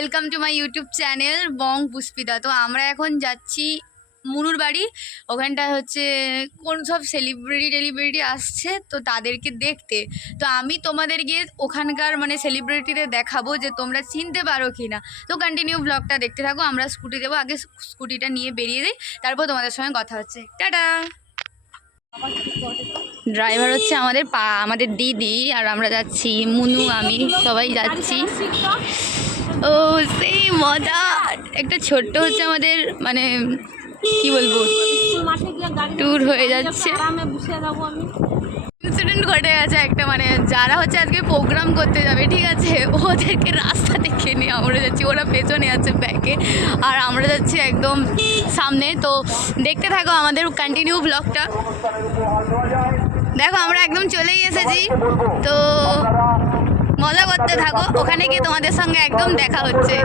Welcome to my YouTube channel Bong Pushpita তো আমরা এখন যাচ্ছি মুনুর বাড়ি। ওখানটা হচ্ছে কোন সব সেলিব্রিটি টেলিব্রিটি আসছে, তো তাদেরকে দেখতে। তো আমি তোমাদের গিয়ে ওখানকার মানে সেলিব্রিটিদের দেখাবো যে তোমরা চিনতে পারো কি না তো কন্টিনিউ ব্লগটা দেখতে থাকো, আমরা স্কুটি দেবো, আগে স্কুটিটা নিয়ে বেরিয়ে দিই, তারপর তোমাদের সঙ্গে কথা হচ্ছে। টাটা! ড্রাইভার হচ্ছে আমাদের পা, আমাদের দিদি, আর আমরা যাচ্ছি মুনু, আমি সবাই যাচ্ছি। সেই মজা। একটা ছোট্ট হচ্ছে আমাদের মানে কি বলব? ট্যুর হয়ে যাচ্ছে। ইনসিডেন্ট ঘটে গেছে একটা মানে যারা হচ্ছে আজকে প্রোগ্রাম করতে যাবে, ঠিক আছে? ওদেরকে রাস্তা দেখে নিয়ে আমরা যাচ্ছি। ওরা পেছনে আছে ব্যাকে আর আমরা যাচ্ছি একদম সামনে। তো দেখতে থাকো আমাদের কন্টিনিউ ব্লগটা দেখো, আমরা একদম চলেই এসেছি। তো মজা করতে থাকো। ওখানে গিয়ে তোমাদের সঙ্গে একদম দেখা হচ্ছে।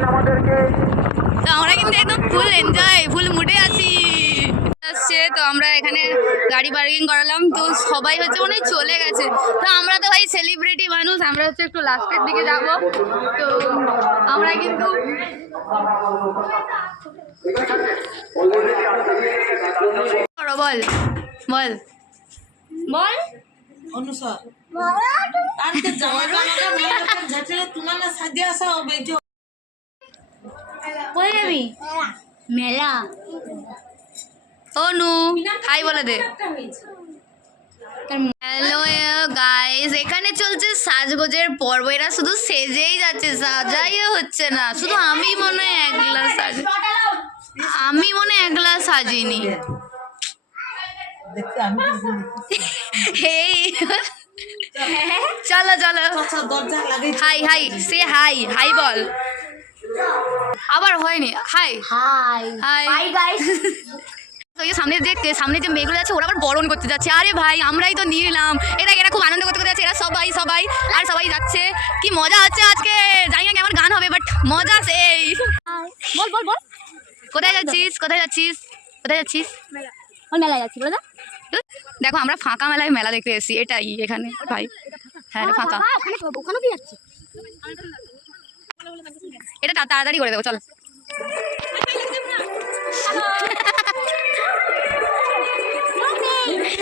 তো আমরা কিন্তু একদম ফুল এনজয় ফুল মুডে আছি। আসছে, তো আমরা এখানে গাড়ি পার্কিং করালাম। তো সবাই হচ্ছে মনে চলে গেছে। তো আমরা তো ভাই সেলিব্রিটি মানুষ, আমরা হচ্ছে একটু লাস্টের দিকে যাব। তো আমরা কিন্তু বল বল। বল। অনুসর জামা সাজিয়ে আসা যাবি? মেলা। অনু হাই বলে দে। হ্যালো গাইস এখানে চলছে সাজগোজের পর্ব। এরা শুধু সেজেই যাচ্ছে সাজাই হচ্ছে না। শুধু আমি মনে হয় একলা সাজ আমি মনে হয় একলা সাজিনি। এই চলো চলো। হাই হাই সে হাই হাই বল। আবার হয়নি হাই হাই হাই গাইস তো সামনে যে সামনে যে মেয়েগুলো আছে ওরা আবার বরণ করতে যাচ্ছে। আরে ভাই আমরাই তো নিলাম। এরা এরা খুব আনন্দ করতে করতে যাচ্ছে। এরা সবাই সবাই আর সবাই যাচ্ছে। কি মজা হচ্ছে আজকে! জানি না কেমন গান হবে বাট মজা সেই। বল বল বল। কোথায় যাচ্ছিস? কোথায় যাচ্ছিস? কোথায় যাচ্ছিস? মেলায় যাচ্ছি বলে দেখো আমরা ফাঁকা মেলায় মেলা দেখতে এসেছি। এটাই এখানে ভাই। হ্যাঁ ফাঁকা। যাচ্ছি? এটা তাড়াতাড়ি করে দেবো চল।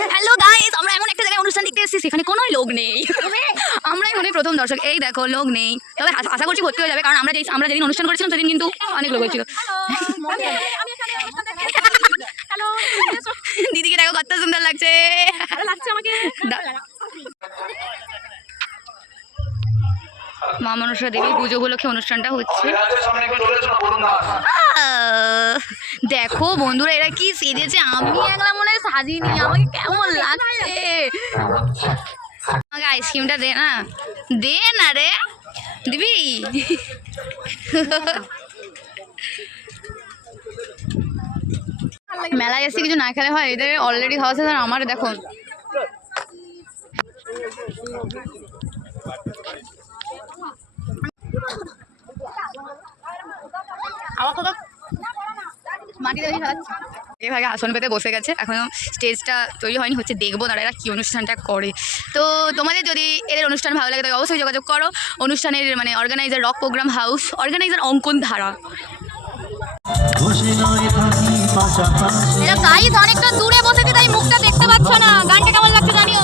হ্যালো গাইস আমরা এমন একটা জায়গায় অনুষ্ঠান দেখতে এসেছি সেখানে কোনো লোক নেই। আমরাই মনে হয় প্রথম দর্শক এই দেখো লোক নেই। তবে আশা- আশা করছি ভর্তি হয়ে যাবে কারণ আমরা যেই আমরা যেদিন অনুষ্ঠান করেছিলাম সেদিন কিন্তু অনেক লোক হয়েছিল। হ্যালো দিদিকে দেখো কত সুন্দর লাগছে। লাগছে আমাকে? মা মনসা দেবীর পুজো উপলক্ষে অনুষ্ঠানটা হচ্ছে। দেখো বন্ধুরা এরা কি সেজেছে? আমি একলা মনে হয় সাজিনি। আমাকে কেমন লাগছে? আমাকে আইসক্রিমটা দে না। দে না রে। দিবি? মেলায় এসে কিছু না খেলে হয় এদের অলরেডি খাওয়া শেষ আর আমার দেখো। আবার কোথাও মাটিতে বসে খেলাচ্ছে এভাবে আসন পেতে বসে গেছে এখনও স্টেজটা তৈরি হয়নি হচ্ছে দেখব তারা এরা কী অনুষ্ঠানটা করে। তো তোমাদের যদি এদের অনুষ্ঠান ভালো লাগে তবে অবশ্যই যোগাযোগ করো। অনুষ্ঠানের মানে organiser rock programme house organiser Ankan Dhara. এটা গাইজ অনেকটা দূরে বসেছে তাই মুখটা দেখতে পাচ্ছ না। গানটা কেমন লাগছে জানিও?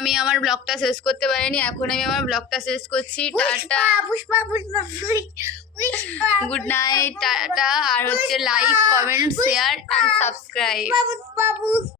আমি আমার ব্লগটা শেষ করতে পারিনি এখন আমি আমার ব্লগটা শেষ করছি tata. Pushpa Pushpa Pushpa good night tata. আর হচ্ছে like comment share and subscribe